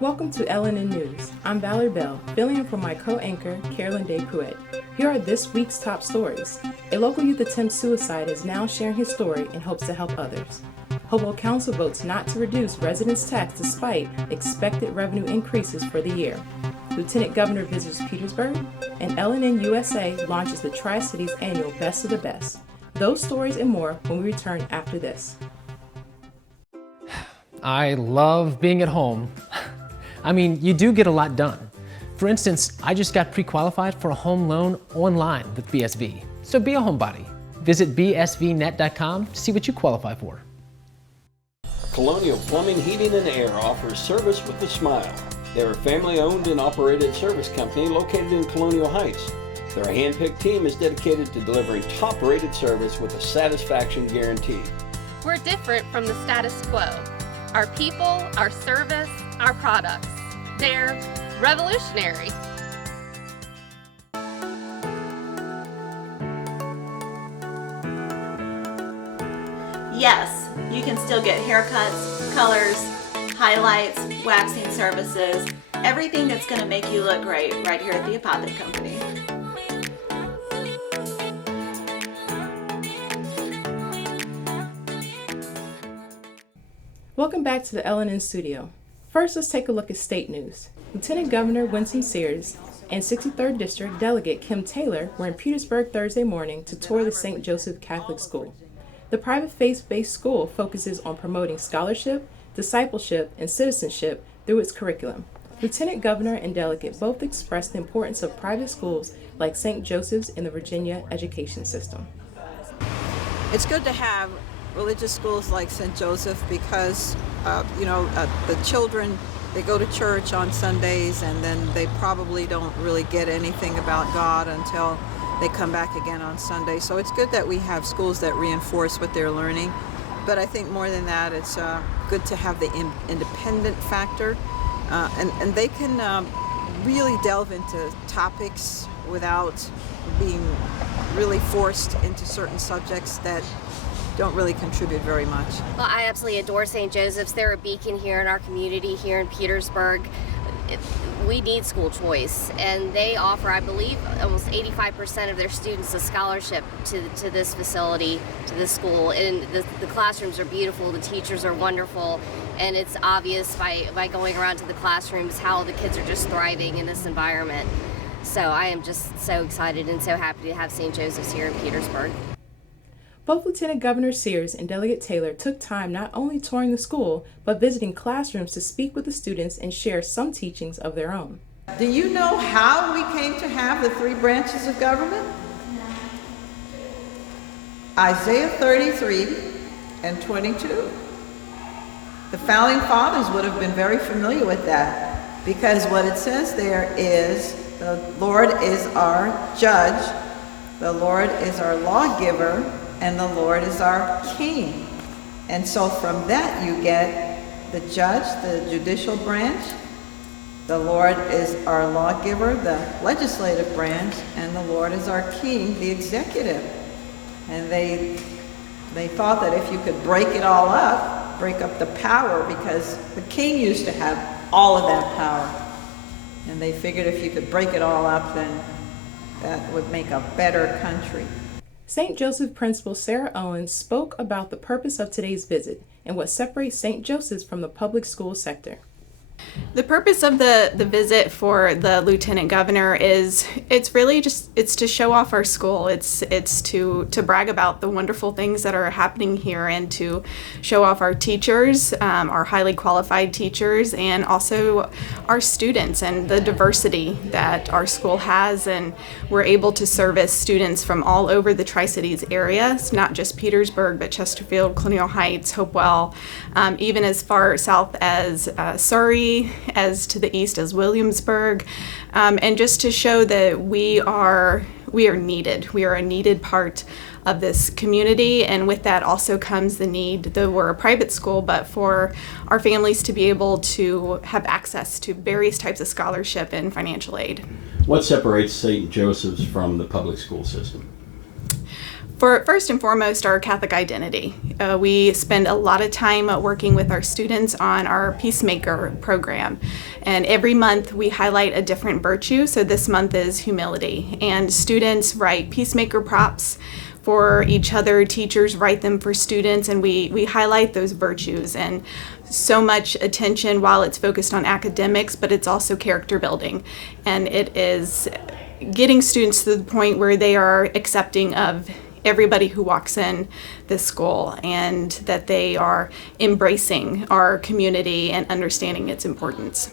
Welcome to LNN News. I'm Valerie Bell, filling in for my co-anchor, Carolyn Day Pruitt. Here are this week's top stories. A local youth attempts suicide is now sharing his story in hopes to help others. Hopewell Council votes not to reduce residents' tax despite expected revenue increases for the year. Lieutenant Governor visits Petersburg, and LNN USA launches the Tri-Cities annual Best of the Best. Those stories and more when we return after this. I love being at home. I mean, you do get a lot done. For instance, I just got pre-qualified for a home loan online with BSV. So be a homebody. Visit bsvnet.com to see what you qualify for. Colonial Plumbing, Heating, and Air offers service with a smile. They're a family-owned and operated service company located in Colonial Heights. Their hand-picked team is dedicated to delivering top-rated service with a satisfaction guarantee. We're different from the status quo. Our people, our service, our products. They're revolutionary. Yes, you can still get haircuts, colors, highlights, waxing services, everything that's going to make you look great right here at the Apothic Company. Welcome back to the LNN studio. First, let's take a look at state news. Lieutenant Governor Winsome Sears and 63rd District Delegate Kim Taylor were in Petersburg Thursday morning to tour the St. Joseph Catholic School. The private faith-based school focuses on promoting scholarship, discipleship, and citizenship through its curriculum. Lieutenant Governor and Delegate both expressed the importance of private schools like St. Joseph's in the Virginia education system. It's good to have religious schools like St. Joseph because, the children, they go to church on Sundays and then they probably don't really get anything about God until they come back again on Sunday. So it's good that we have schools that reinforce what they're learning. But I think more than that, it's good to have the independent factor. And they can really delve into topics without being really forced into certain subjects that don't really contribute very much. Well, I absolutely adore St. Joseph's. They're a beacon here in our community here in Petersburg. We need school choice, and they offer, I believe, almost 85% of their students a scholarship to this facility, to this school. And the classrooms are beautiful, the teachers are wonderful, and it's obvious by going around to the classrooms how the kids are just thriving in this environment. So I am just so excited and so happy to have St. Joseph's here in Petersburg. Both Lieutenant Governor Sears and Delegate Taylor took time not only touring the school, but visiting classrooms to speak with the students and share some teachings of their own. Do you know how we came to have the three branches of government? Isaiah 33 and 22. The founding fathers would have been very familiar with that because what it says there is the Lord is our judge, the Lord is our lawgiver, and the Lord is our king. And so from that you get the judge, the judicial branch, the Lord is our lawgiver, the legislative branch, and the Lord is our king, the executive. And they thought that if you could break it all up, break up the power, because the king used to have all of that power. And they figured if you could break it all up, then that would make a better country. St. Joseph Principal Sarah Owens spoke about the purpose of today's visit and what separates St. Joseph's from the public school sector. The purpose of the visit for the Lieutenant Governor is it's to show off our school. It's to brag about the wonderful things that are happening here and to show off our teachers, our highly qualified teachers, and also our students and the diversity that our school has. And we're able to service students from all over the Tri-Cities area. It's not just Petersburg, but Chesterfield, Colonial Heights, Hopewell, even as far south as Surrey, as to the east as Williamsburg, and just to show that we are needed. We are a needed part of this community, and with that also comes the need, though we're a private school, but for our families to be able to have access to various types of scholarship and financial aid. What separates St. Joseph's from the public school system? For first and foremost, our Catholic identity. We spend a lot of time working with our students on our Peacemaker program. And every month we highlight a different virtue. So this month is humility. And students write Peacemaker props for each other. Teachers write them for students, and we highlight those virtues. And so much attention while it's focused on academics, but it's also character building. And it is getting students to the point where they are accepting of everybody who walks in this school, and that they are embracing our community and understanding its importance.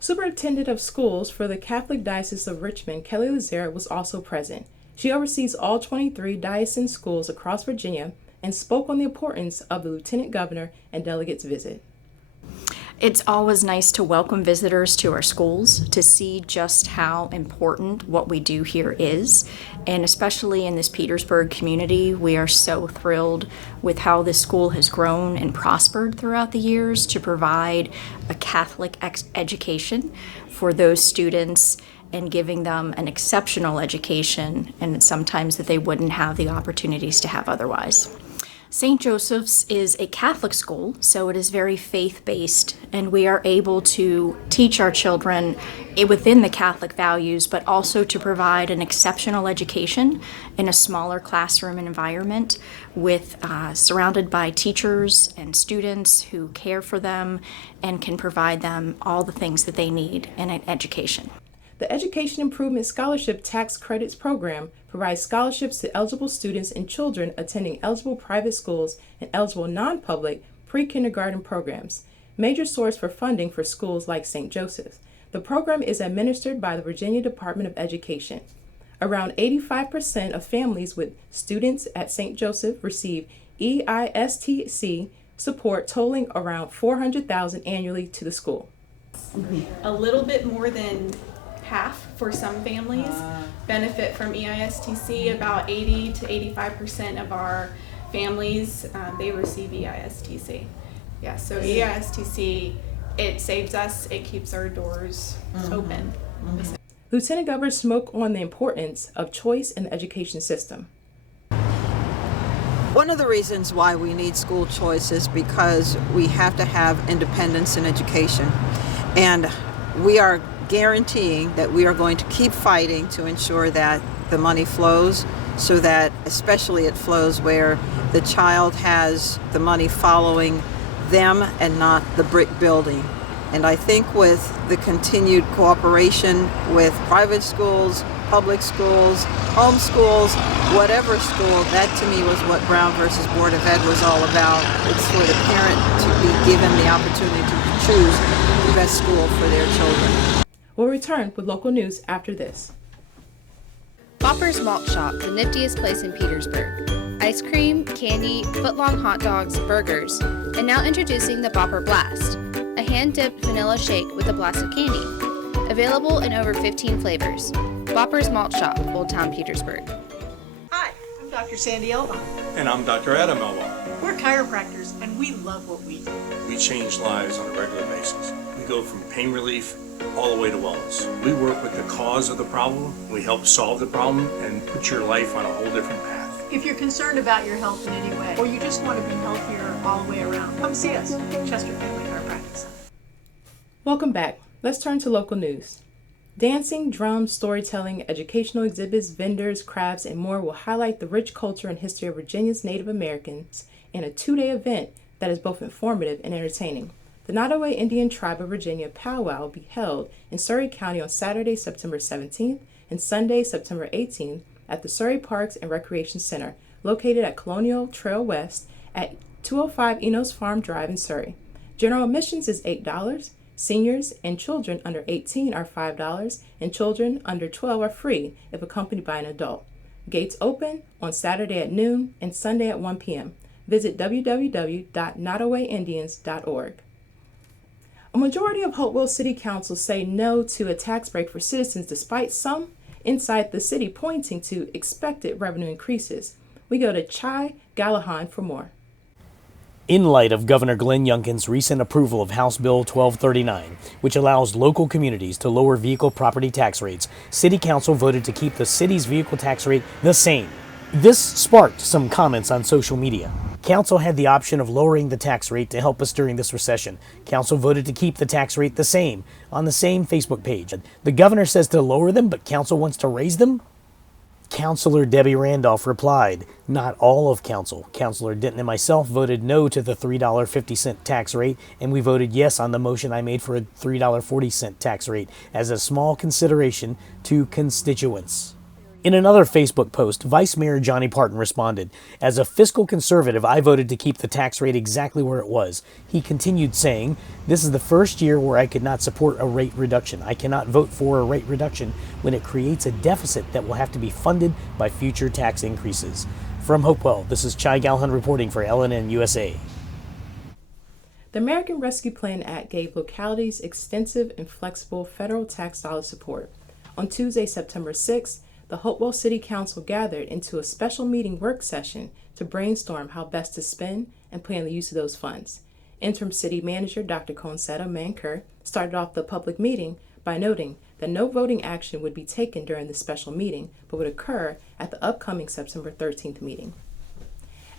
Superintendent of Schools for the Catholic Diocese of Richmond, Kelly Lazare, was also present. She oversees all 23 diocesan schools across Virginia and spoke on the importance of the Lieutenant Governor and delegates' visit. It's always nice to welcome visitors to our schools, to see just how important what we do here is. And especially in this Petersburg community, we are so thrilled with how this school has grown and prospered throughout the years to provide a Catholic education for those students and giving them an exceptional education, and sometimes that they wouldn't have the opportunities to have otherwise. St. Joseph's is a Catholic school, so it is very faith-based, and we are able to teach our children within the Catholic values, but also to provide an exceptional education in a smaller classroom environment with surrounded by teachers and students who care for them and can provide them all the things that they need in an education. The Education Improvement Scholarship Tax Credits Program provides scholarships to eligible students and children attending eligible private schools and eligible non-public pre-kindergarten programs. Major source for funding for schools like St. Joseph's. The program is administered by the Virginia Department of Education. Around 85% of families with students at St. Joseph receive EISTC support, totaling around $400,000 annually to the school. A little bit more than half for some families benefit from EISTC. About 80 to 85% of our families, they receive EISTC. Yeah, so EISTC, it saves us, it keeps our doors open. Lieutenant Governor spoke on the importance of choice in the education system. One of the reasons why we need school choice is because we have to have independence in education. And we are guaranteeing that we are going to keep fighting to ensure that the money flows, so that especially it flows where the child has the money following them and not the brick building. And I think with the continued cooperation with private schools, public schools, home schools, whatever school, that to me was what Brown versus Board of Ed was all about. It's for the parent to be given the opportunity to choose the best school for their children. We'll return with local news after this. Bopper's Malt Shop, the niftiest place in Petersburg. Ice cream, candy, foot-long hot dogs, burgers, and now introducing the Bopper Blast, a hand-dipped vanilla shake with a blast of candy. Available in over 15 flavors. Bopper's Malt Shop, Old Town Petersburg. Hi, I'm Dr. Sandy Elba. And I'm Dr. Adam Elba. We're chiropractors, and we love what we do. We change lives on a regular basis. We go from pain relief all the way to wellness. We work with the cause of the problem, we help solve the problem, and put your life on a whole different path. If you're concerned about your health in any way, or you just want to be healthier all the way around, come see us, Chester Family Chiropractic Center. Welcome back. Let's turn to local news. Dancing, drums, storytelling, educational exhibits, vendors, crafts, and more will highlight the rich culture and history of Virginia's Native Americans in a 2-day event that is both informative and entertaining. The Nottoway Indian Tribe of Virginia powwow will be held in Surry County on Saturday, September 17th and Sunday, September 18th at the Surry Parks and Recreation Center, located at Colonial Trail West at 205 Enos Farm Drive in Surry. General admissions is $8. Seniors and children under 18 are $5, and children under 12 are free if accompanied by an adult. Gates open on Saturday at noon and Sunday at 1 p.m. Visit www.nottowayindians.org. A majority of Hopewell City Council say no to a tax break for citizens, despite some inside the city pointing to expected revenue increases. We go to Chai Gallahan for more. In light of Governor Glenn Youngkin's recent approval of House Bill 1239, which allows local communities to lower vehicle property tax rates, City Council voted to keep the city's vehicle tax rate the same. This sparked some comments on social media. Council had the option of lowering the tax rate to help us during this recession. Council voted to keep the tax rate the same on the same Facebook page. The governor says to lower them, but council wants to raise them? Councilor Debbie Randolph replied, not all of council. Councilor Denton and myself voted no to the $3.50 tax rate, and we voted yes on the motion I made for a $3.40 tax rate as a small consideration to constituents. In another Facebook post, Vice Mayor Johnny Parton responded, as a fiscal conservative, I voted to keep the tax rate exactly where it was. He continued saying, this is the first year where I could not support a rate reduction. I cannot vote for a rate reduction when it creates a deficit that will have to be funded by future tax increases. From Hopewell, this is Chai Galhan reporting for LNN USA. The American Rescue Plan Act gave localities extensive and flexible federal tax dollar support. On Tuesday, September 6th, the Hopewell City Council gathered into a special meeting work session to brainstorm how best to spend and plan the use of those funds. Interim City Manager Dr. Concetta Manker started off the public meeting by noting that no voting action would be taken during the special meeting, but would occur at the upcoming September 13th meeting.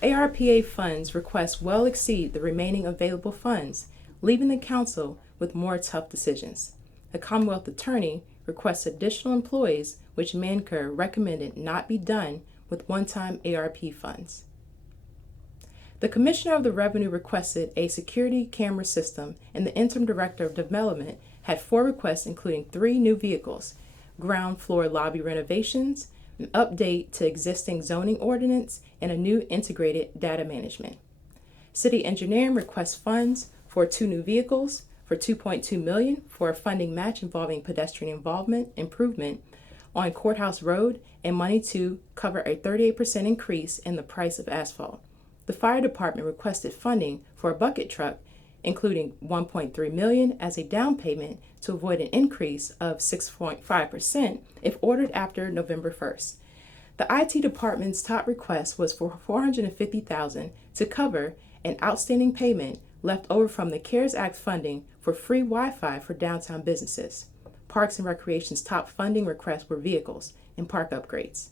ARPA funds requests well exceed the remaining available funds, leaving the Council with more tough decisions. The Commonwealth Attorney requests additional employees, which Manker recommended not be done with one-time ARP funds. The Commissioner of the Revenue requested a security camera system, and the Interim Director of Development had 4 requests, including 3 new vehicles, ground floor lobby renovations, an update to existing zoning ordinance, and a new integrated data management. City Engineering requests funds for 2 new vehicles, for $2.2 million for a funding match involving pedestrian improvement on Courthouse Road, and money to cover a 38% increase in the price of asphalt. The Fire Department requested funding for a bucket truck, including $1.3 million as a down payment to avoid an increase of 6.5% if ordered after November 1st. The IT Department's top request was for $450,000 to cover an outstanding payment left over from the CARES Act funding for free Wi-Fi for downtown businesses. Parks and Recreation's top funding requests were vehicles and park upgrades.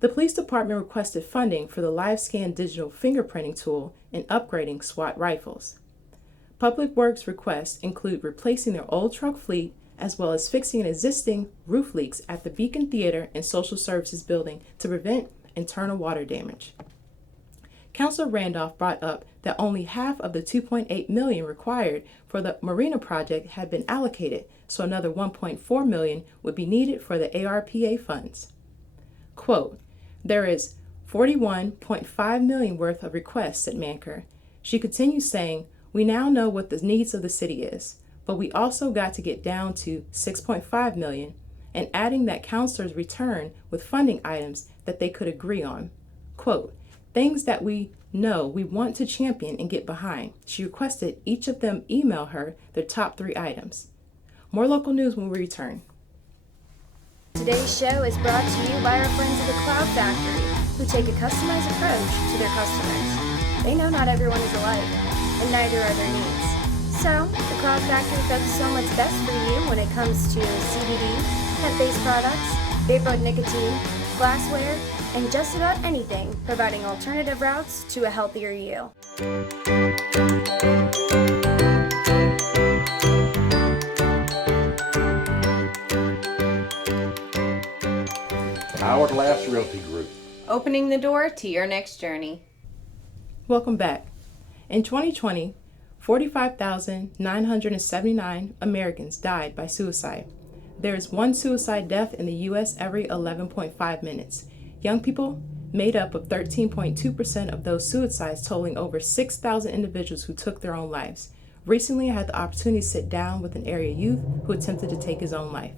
The Police Department requested funding for the LiveScan digital fingerprinting tool and upgrading SWAT rifles. Public Works requests include replacing their old truck fleet as well as fixing an existing roof leaks at the Beacon Theater and Social Services building to prevent internal water damage. Councilor Randolph brought up that only half of the $2.8 million required for the marina project had been allocated, so another $1.4 million would be needed for the ARPA funds. Quote, there is $41.5 million worth of requests, said Manker. She continues saying, we now know what the needs of the city is, but we also got to get down to $6.5 million, and adding that councilors return with funding items that they could agree on. Quote, things that we know we want to champion and get behind. She requested each of them email her their top 3 items. More local news when we return. Today's show is brought to you by our friends at the Cloud Factory, who take a customized approach to their customers. They know not everyone is alike, and neither are their needs. So, the Cloud Factory focuses on what's best for you when it comes to CBD, hemp-based products, vapor nicotine, glassware, and just about anything, providing alternative routes to a healthier you. Hourglass Realty Group. Opening the door to your next journey. Welcome back. In 2020, 45,979 Americans died by suicide. There is 1 suicide death in the U.S. every 11.5 minutes. Young people made up of 13.2% of those suicides, totaling over 6,000 individuals who took their own lives. Recently, I had the opportunity to sit down with an area youth who attempted to take his own life.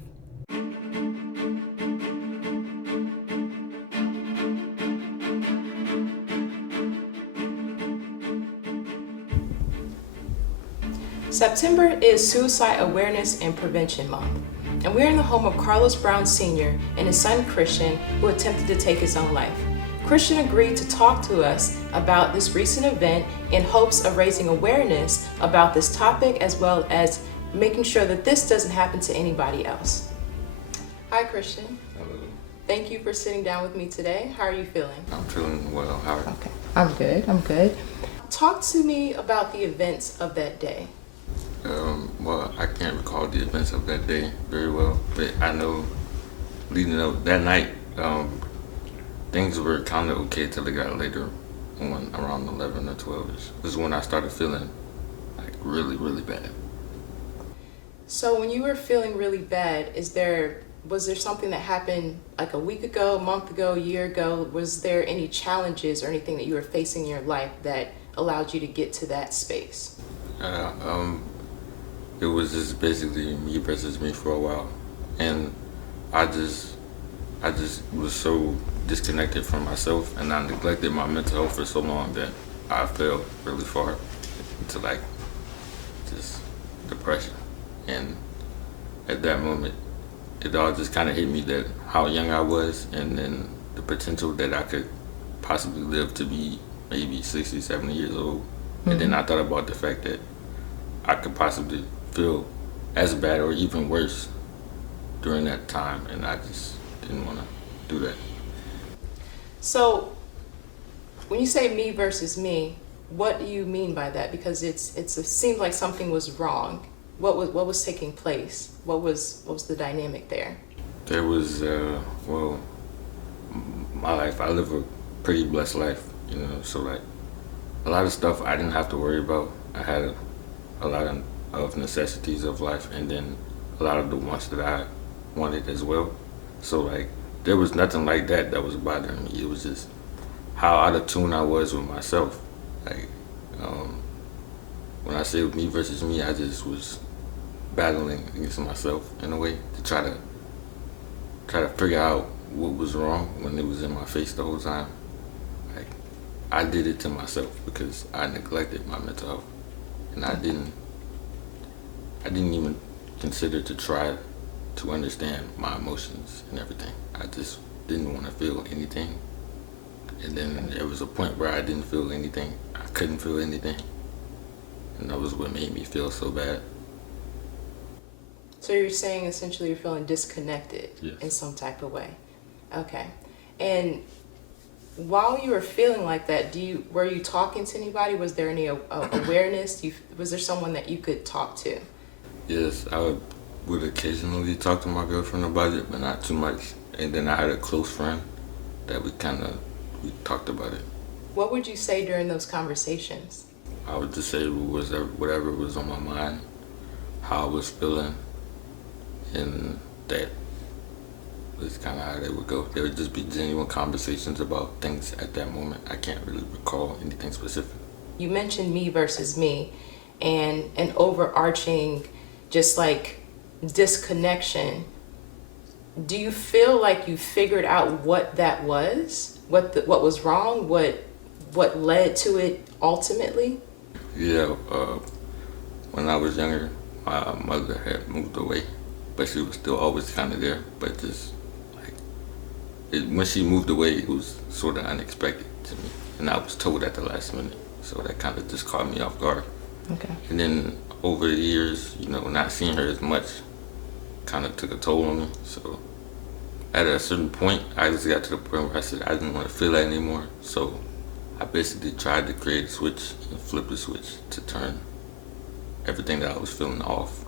September is Suicide Awareness and Prevention Month, and we're in the home of Carlos Brown Sr. and his son Christian, who attempted to take his own life. Christian agreed to talk to us about this recent event in hopes of raising awareness about this topic, as well as making sure that this doesn't happen to anybody else. Hi, Christian. Hello. Thank you for sitting down with me today. How are you feeling? I'm feeling well. How are you? Okay. I'm good. I'm good. Talk to me about the events of that day. Well, I can't recall the events of that day very well, but I know leading up that night, things were kind of okay till they got later on, around 11 or 12ish. This is when I started feeling like really, really bad. So when you were feeling really bad, was there something that happened like a week ago, a month ago, a year ago? Was there any challenges or anything that you were facing in your life that allowed you to get to that space? It was just basically me versus me for a while, and I just was so disconnected from myself, and I neglected my mental health for so long that I fell really far into like just depression. And at that moment, it all just kind of hit me that how young I was, and then the potential that I could possibly live to be maybe 60, 70 years old. Mm-hmm. And then I thought about the fact that I could possibly feel as bad or even worse during that time, and I just didn't want to do that. So when you say me versus me, what do you mean by that? Because it seems like something was wrong. What was taking place? What was the dynamic there? There was well, my life. I live a pretty blessed life, you know. So like a lot of stuff I didn't have to worry about. I had a lot of necessities of life, and then a lot of the wants that I wanted as well. So like there was nothing like that was bothering me. It was just how out of tune I was with myself. Like when I say me versus me, I just was battling against myself in a way to try to figure out what was wrong when it was in my face the whole time. Like I did it to myself because I neglected my mental health, and I didn't even consider to try to understand my emotions and everything. I just didn't want to feel anything. And then there was a point where I didn't feel anything. I couldn't feel anything. And that was what made me feel so bad. So you're saying essentially you're feeling disconnected. Yes. In some type of way. Okay. And while you were feeling like that, were you talking to anybody? Was there any awareness? Was there someone that you could talk to? Yes, I would occasionally talk to my girlfriend about it, but not too much. And then I had a close friend that we talked about it. What would you say during those conversations? I would just say whatever was on my mind, how I was feeling, and that was kind of how they would go. There would just be genuine conversations about things at that moment. I can't really recall anything specific. You mentioned me versus me and an overarching just like disconnection. Do you feel like you figured out what that was? What was wrong? What led to it ultimately? Yeah, when I was younger, my mother had moved away, but she was still always kind of there. But just like when she moved away, it was sort of unexpected to me, and I was told at the last minute, so that kind of just caught me off guard. Okay. And then over the years, not seeing her as much kind of took a toll on me. So at a certain point, I just got to the point where I said I didn't want to feel that anymore. So I basically tried to create a switch and flip the switch to turn everything that I was feeling off.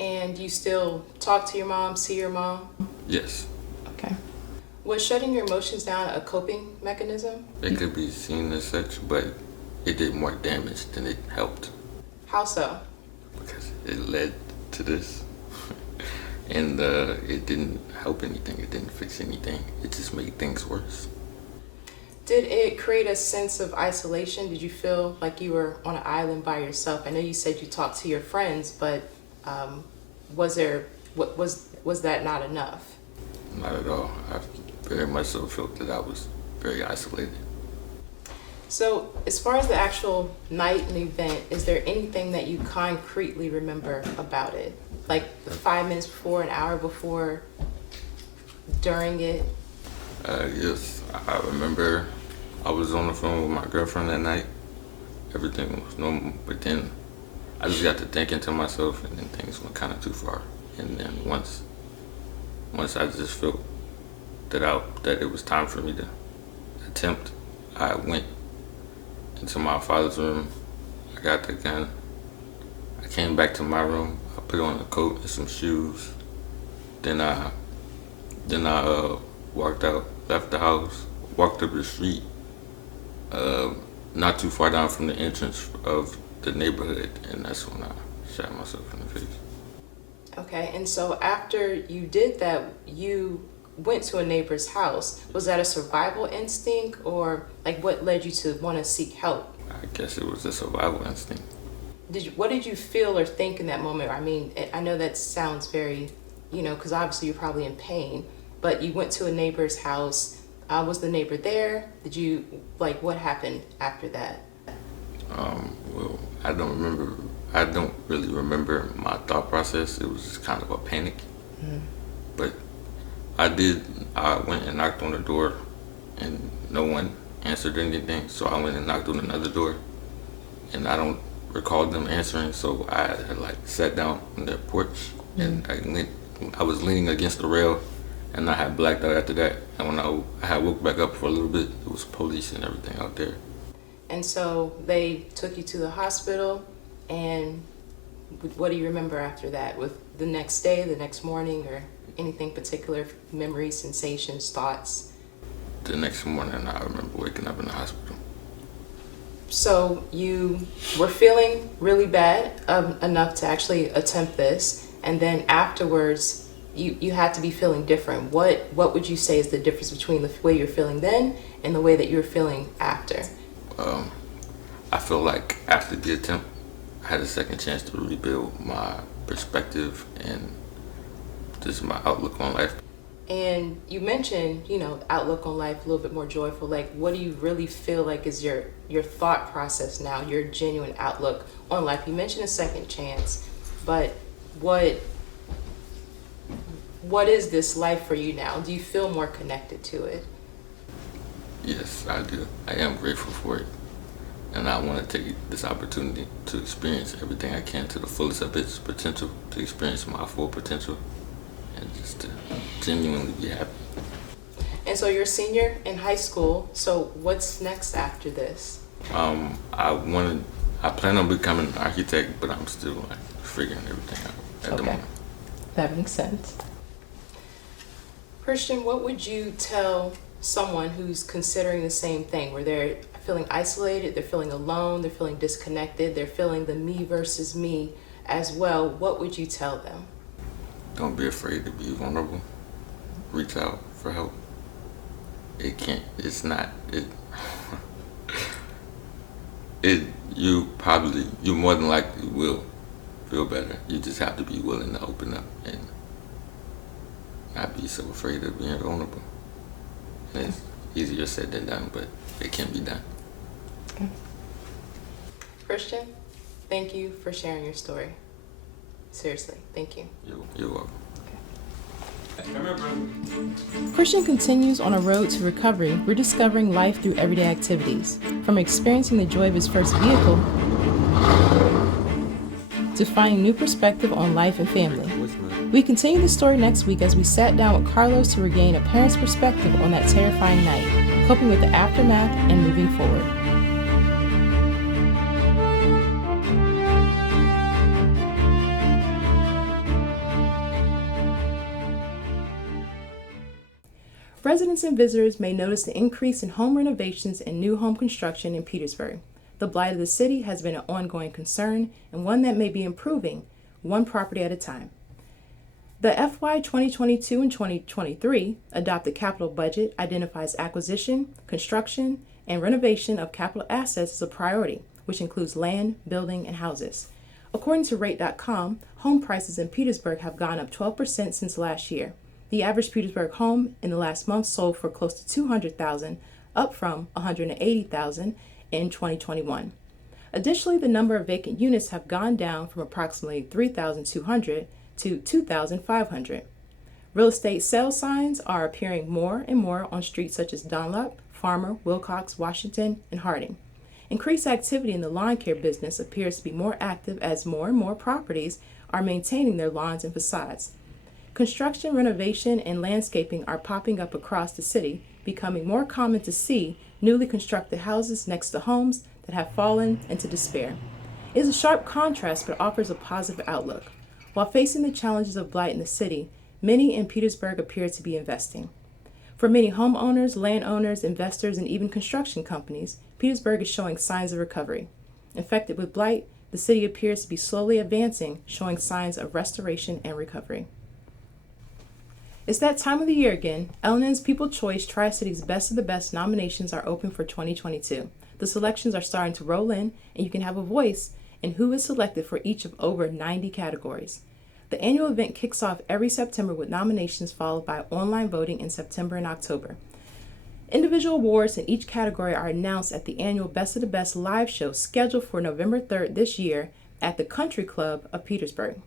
And you still talk to your mom, see your mom? Yes. Okay. Was shutting your emotions down a coping mechanism? It could be seen as such, but it did more damage than it helped. How so? Because it led to this. And it didn't help anything. It didn't fix anything. It just made things worse. Did it create a sense of isolation? Did you feel like you were on an island by yourself? I know you said you talked to your friends, but was that not enough? Not at all. I very much so felt that I was very isolated. So as far as the actual night and event, is there anything that you concretely remember about it? Like the 5 minutes before, an hour before, during it? Yes, I remember I was on the phone with my girlfriend that night. Everything was normal, but then I just got to thinking to myself, and then things went kind of too far. And then once I just felt that it was time for me to attempt, I went into my father's room. I got the gun. I came back to my room. I put on a coat and some shoes. Then I walked out, left the house, walked up the street, not too far down from the entrance of the neighborhood, and that's when I shot myself in the face. Okay, and so after you did that, you went to a neighbor's house. Was that a survival instinct, or like what led you to want to seek help? I guess it was a survival instinct. What did you feel or think in that moment? I mean, I know that sounds very, because obviously you're probably in pain, but you went to a neighbor's house. Was the neighbor there? What happened after that? Well, I don't really remember my thought process. It was just kind of a panic. But I went and knocked on the door and no one answered anything. So I went and knocked on another door and I don't recall them answering. So I had sat down on their porch and I was leaning against the rail and I had blacked out after that. And when I had woke back up for a little bit, it was police and everything out there. And so they took you to the hospital, and what do you remember after that? With the next day, the next morning, or anything particular, memories, sensations, thoughts? The next morning, I remember waking up in the hospital. So you were feeling really bad enough to actually attempt this, and then afterwards, you had to be feeling different. What would you say is the difference between the way you're feeling then and the way that you're feeling after? I feel like after the attempt, I had a second chance to rebuild my perspective and just my outlook on life. And you mentioned, outlook on life, a little bit more joyful. What do you really feel like is your thought process now, your genuine outlook on life? You mentioned a second chance, but what is this life for you now? Do you feel more connected to it? Yes, I do. I am grateful for it. And I want to take this opportunity to experience everything I can to the fullest of its potential, to experience my full potential, and just to genuinely be happy. And so you're a senior in high school, so what's next after this? I plan on becoming an architect, but I'm still figuring everything out at the moment. That makes sense. Christian, what would you tell someone who's considering the same thing, where they're feeling isolated, they're feeling alone, they're feeling disconnected, they're feeling the me versus me as well? What would you tell them? Don't be afraid to be vulnerable. Reach out for help. You more than likely will feel better. You just have to be willing to open up and not be so afraid of being vulnerable. And it's easier said than done, but it can be done. Okay. Christian, thank you for sharing your story. Seriously, thank you. You're welcome. Christian continues on a road to recovery, rediscovering life through everyday activities, from experiencing the joy of his first vehicle to finding new perspective on life and family. We continue the story next week as we sat down with Carlos to regain a parent's perspective on that terrifying night, coping with the aftermath and moving forward. Residents and visitors may notice the increase in home renovations and new home construction in Petersburg. The blight of the city has been an ongoing concern and one that may be improving, one property at a time. The FY 2022 and 2023 adopted capital budget identifies acquisition, construction, and renovation of capital assets as a priority, which includes land, building, and houses. According to Rate.com, home prices in Petersburg have gone up 12% since last year. The average Petersburg home in the last month sold for close to $200,000, up from $180,000 in 2021. Additionally, the number of vacant units have gone down from approximately 3,200 to 2,500. Real estate sale signs are appearing more and more on streets such as Dunlop, Farmer, Wilcox, Washington, and Harding. Increased activity in the lawn care business appears to be more active as more and more properties are maintaining their lawns and facades. Construction, renovation, and landscaping are popping up across the city, becoming more common to see newly constructed houses next to homes that have fallen into despair. It is a sharp contrast but offers a positive outlook. While facing the challenges of blight in the city, many in Petersburg appear to be investing. For many homeowners, landowners, investors, and even construction companies, Petersburg is showing signs of recovery. Infected with blight, the city appears to be slowly advancing, showing signs of restoration and recovery. It's that time of the year again. LNN's People Choice Tri-City's Best of the Best nominations are open for 2022. The selections are starting to roll in, and you can have a voice in who is selected for each of over 90 categories. The annual event kicks off every September with nominations followed by online voting in September and October. Individual awards in each category are announced at the annual Best of the Best live show scheduled for November 3rd this year at the Country Club of Petersburg.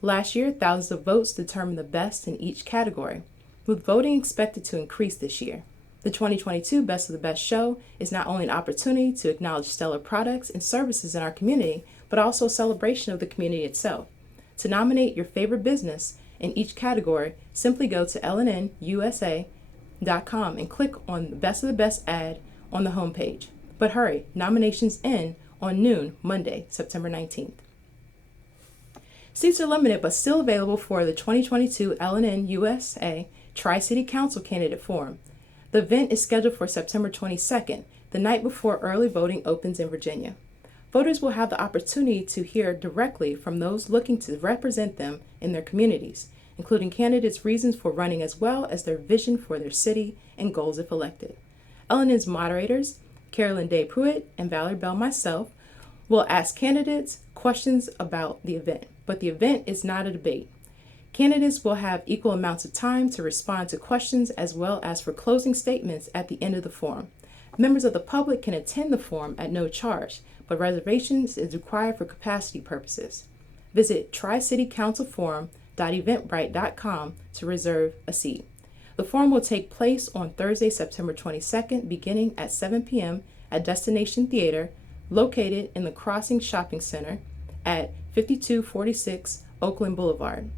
Last year, thousands of votes determined the best in each category, with voting expected to increase this year. The 2022 Best of the Best show is not only an opportunity to acknowledge stellar products and services in our community, but also a celebration of the community itself. To nominate your favorite business in each category, simply go to LNNUSA.com and click on the Best of the Best ad on the homepage. But hurry, nominations end on noon, Monday, September 19th. Seats are limited but still available for the 2022 LNN USA Tri-City Council Candidate Forum. The event is scheduled for September 22nd, the night before early voting opens in Virginia. Voters will have the opportunity to hear directly from those looking to represent them in their communities, including candidates' reasons for running as well as their vision for their city and goals if elected. LNN's moderators, Carolyn Day Pruitt and Valerie Bell myself, will ask candidates questions about the event, but the event is not a debate. Candidates will have equal amounts of time to respond to questions as well as for closing statements at the end of the forum. Members of the public can attend the forum at no charge, but reservations is required for capacity purposes. Visit tricitycouncilforum.eventbrite.com to reserve a seat. The forum will take place on Thursday, September 22nd, beginning at 7 p.m. at Destination Theater, located in the Crossing Shopping Center at 5246 Oakland Boulevard.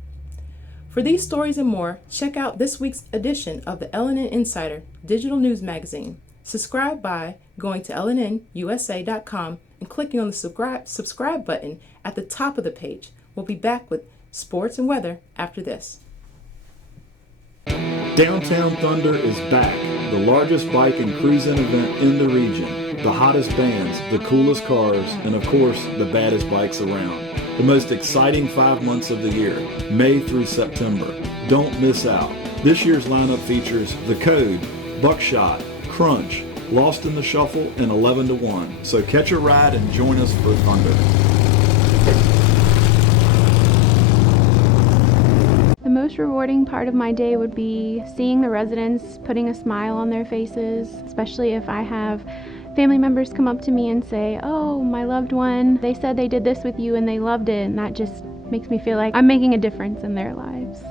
For these stories and more, check out this week's edition of the LNN Insider digital news magazine. Subscribe by going to lnnusa.com and clicking on the subscribe button at the top of the page. We'll be back with sports and weather after this. Downtown Thunder is back, the largest bike and cruising event in the region. The hottest bands, the coolest cars, and of course, the baddest bikes around. The most exciting 5 months of the year, May through September. Don't miss out. This year's lineup features The Code, Buckshot, Crunch, Lost in the Shuffle, and 11 to 1. So catch a ride and join us for Thunder. The most rewarding part of my day would be seeing the residents putting a smile on their faces, especially if I have family members come up to me and say, "Oh, my loved one, they said they did this with you and they loved it," and that just makes me feel like I'm making a difference in their lives.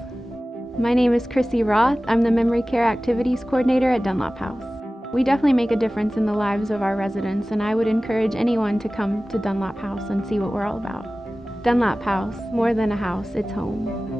My name is Chrissy Roth. I'm the Memory Care Activities Coordinator at Dunlop House. We definitely make a difference in the lives of our residents, and I would encourage anyone to come to Dunlop House and see what we're all about. Dunlop House, more than a house, it's home.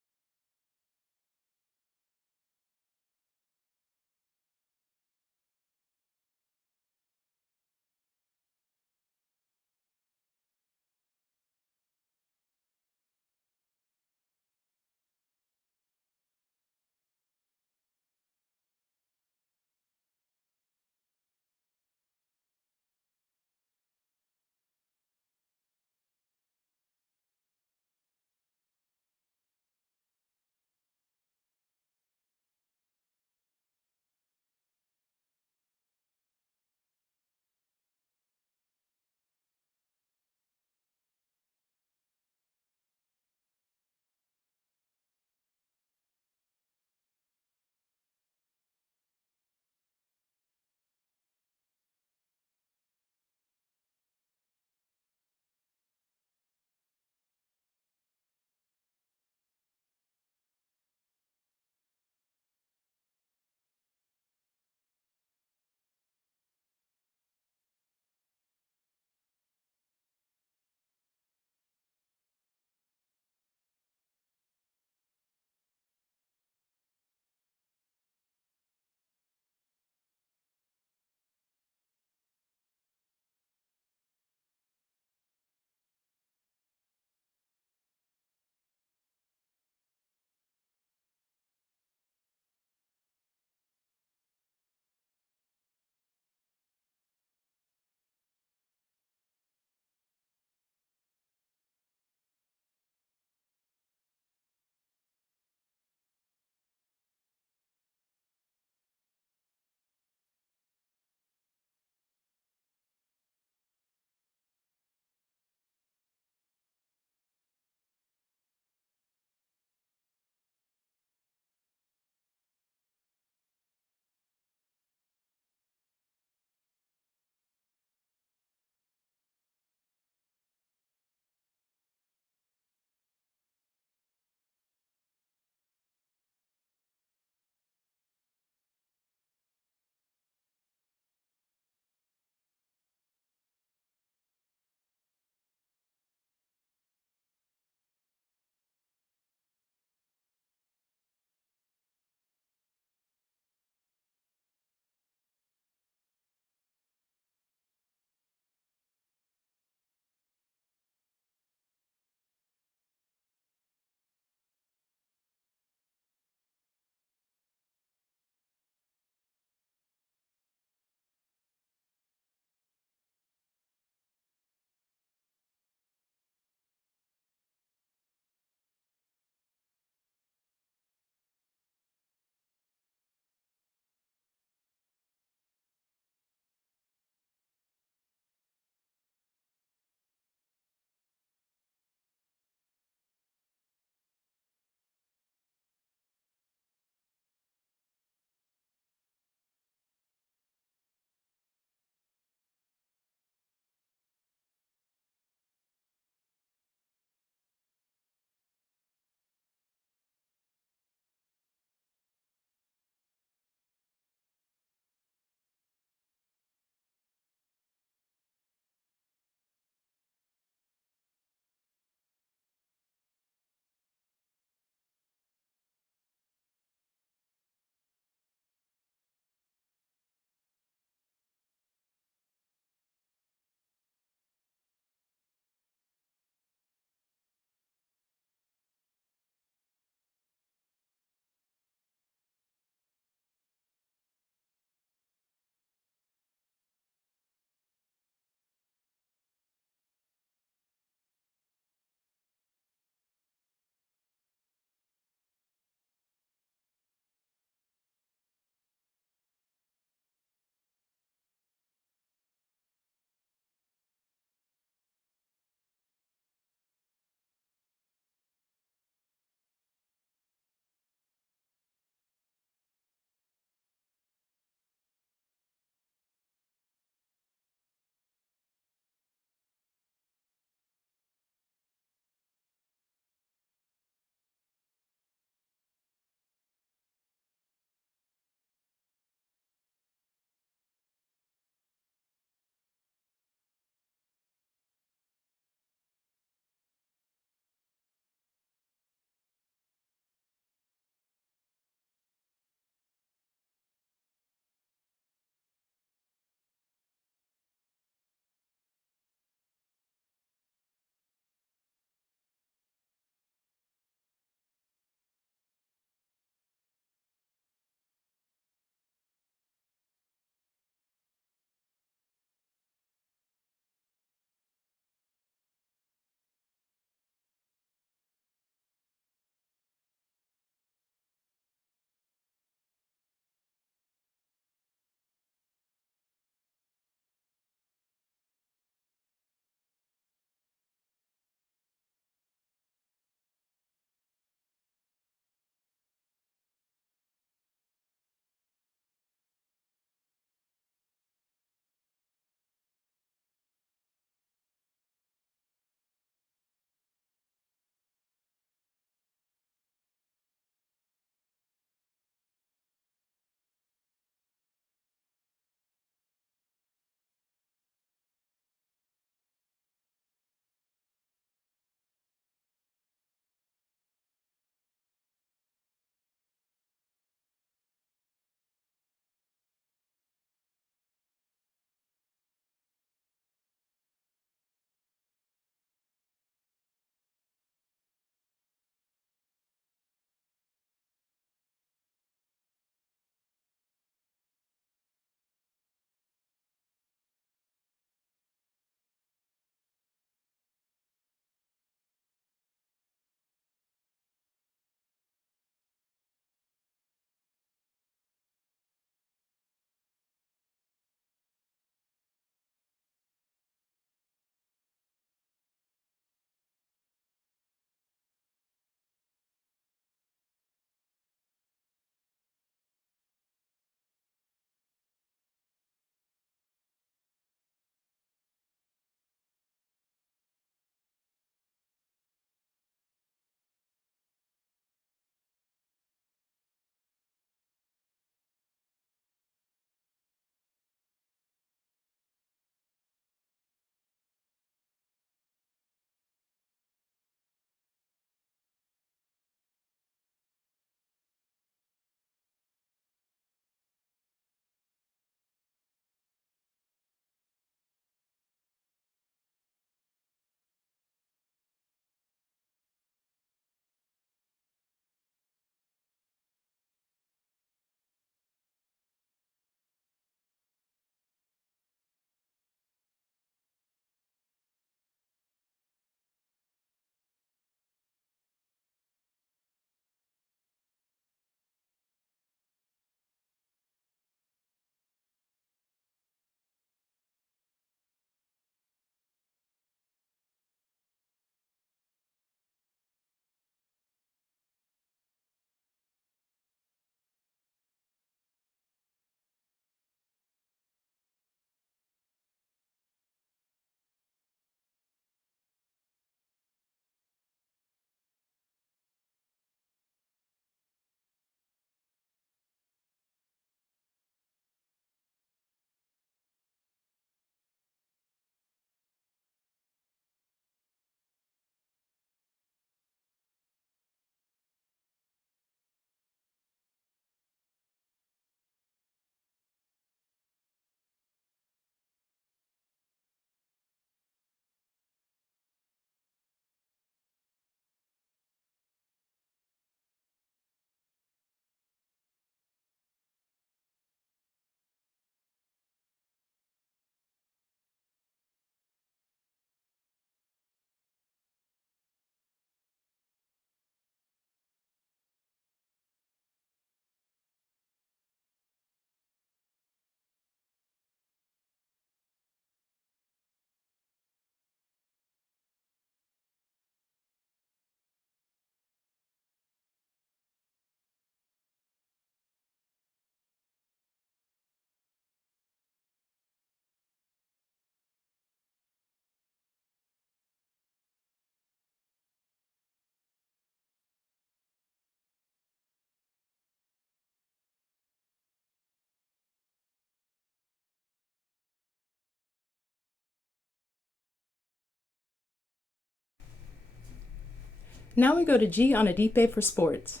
Now we go to G on a deep day for sports.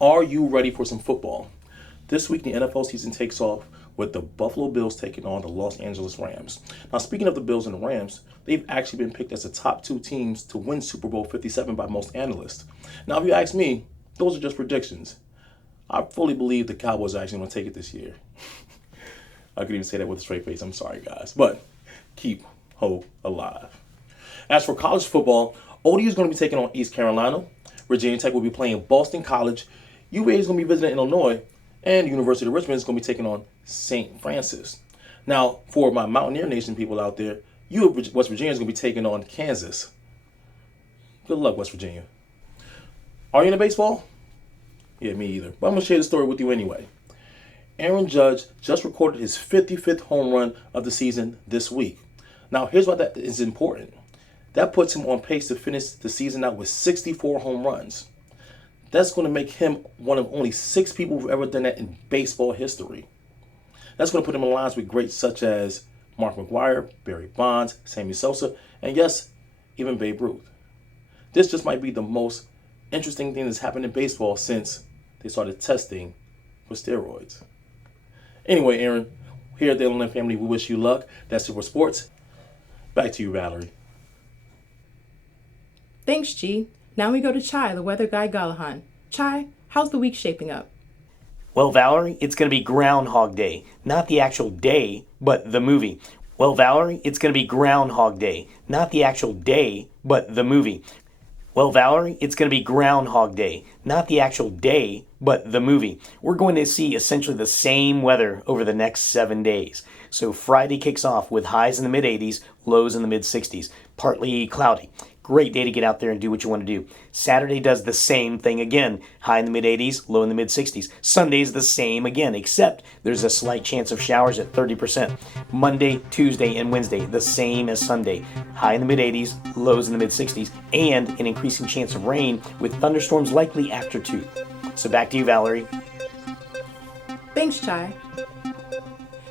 Are you ready for some football? This week, the NFL season takes off with the Buffalo Bills taking on the Los Angeles Rams. Now, speaking of the Bills and the Rams, they've actually been picked as the top two teams to win Super Bowl 57 by most analysts. Now, if you ask me, those are just predictions. I fully believe the Cowboys are actually going to take it this year. I could even say that with a straight face. I'm sorry, guys. But keep hope alive. As for college football, ODU is going to be taking on East Carolina. Virginia Tech will be playing Boston College. UVA is going to be visiting Illinois. And University of Richmond is going to be taking on St. Francis. Now, for my Mountaineer Nation people out there, West Virginia is going to be taking on Kansas. Good luck, West Virginia. Are you into baseball? Yeah, me either. But I'm going to share the story with you anyway. Aaron Judge just recorded his 55th home run of the season this week. Now, here's why that is important. That puts him on pace to finish the season out with 64 home runs. That's going to make him one of only 6 people who've ever done that in baseball history. That's going to put him in lines with greats such as Mark McGwire, Barry Bonds, Sammy Sosa, and yes, even Babe Ruth. This just might be the most interesting thing that's happened in baseball since they started testing for steroids. Anyway, Aaron, here at the LNN family, we wish you luck. That's it for sports. Back to you, Valerie. Thanks, G. Now we go to Chai, the weather guy Gallahan. Chai, how's the week shaping up? Well, Valerie, it's going to be Groundhog Day. Not the actual day, but the movie. Well, Valerie, it's going to be Groundhog Day. Not the actual day, but the movie. Well, Valerie, it's going to be Groundhog Day. Not the actual day, but the movie. We're going to see essentially the same weather over the next 7 days. So Friday kicks off with highs in the mid-80s, lows in the mid-60s. Partly cloudy. Great day to get out there and do what you want to do. Saturday does the same thing again. High in the mid-80s, low in the mid-60s. Sunday's the same again, except there's a slight chance of showers at 30%. Monday, Tuesday, and Wednesday, the same as Sunday. High in the mid-80s, lows in the mid-60s, and an increasing chance of rain with thunderstorms likely after 2. So back to you, Valerie. Thanks, Chai.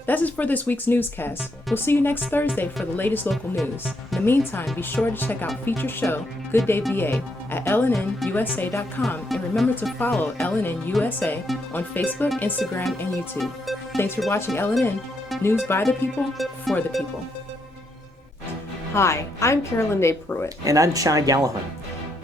That's it for this week's newscast. We'll see you next Thursday for the latest local news. In the meantime, be sure to check out feature show Good Day VA at lnnusa.com and remember to follow LNN USA on Facebook, Instagram, and YouTube. Thanks for watching LNN, news by the people, for the people. Hi, I'm Carolyn Day Pruitt. And I'm Chai Gallahan.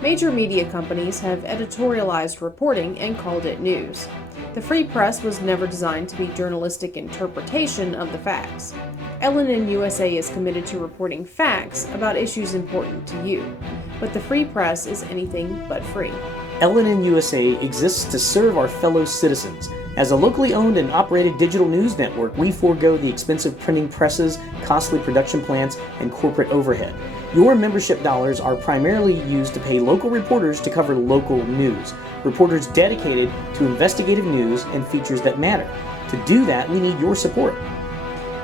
Major media companies have editorialized reporting and called it news. The free press was never designed to be journalistic interpretation of the facts. LNN USA is committed to reporting facts about issues important to you, but the free press is anything but free. LNN USA exists to serve our fellow citizens. As a locally owned and operated digital news network, we forego the expensive printing presses, costly production plants, and corporate overhead. Your membership dollars are primarily used to pay local reporters to cover local news. Reporters dedicated to investigative news and features that matter. To do that, we need your support.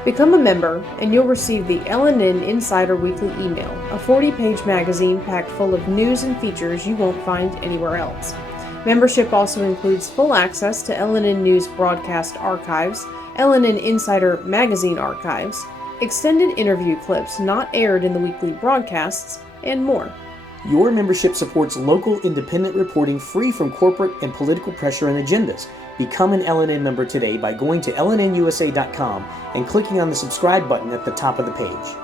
Become a member, and you'll receive the LNN Insider Weekly Email, a 40-page magazine packed full of news and features you won't find anywhere else. Membership also includes full access to LNN News broadcast archives, LNN Insider magazine archives, extended interview clips not aired in the weekly broadcasts, and more. Your membership supports local independent reporting free from corporate and political pressure and agendas. Become an LNN member today by going to lnnusa.com and clicking on the subscribe button at the top of the page.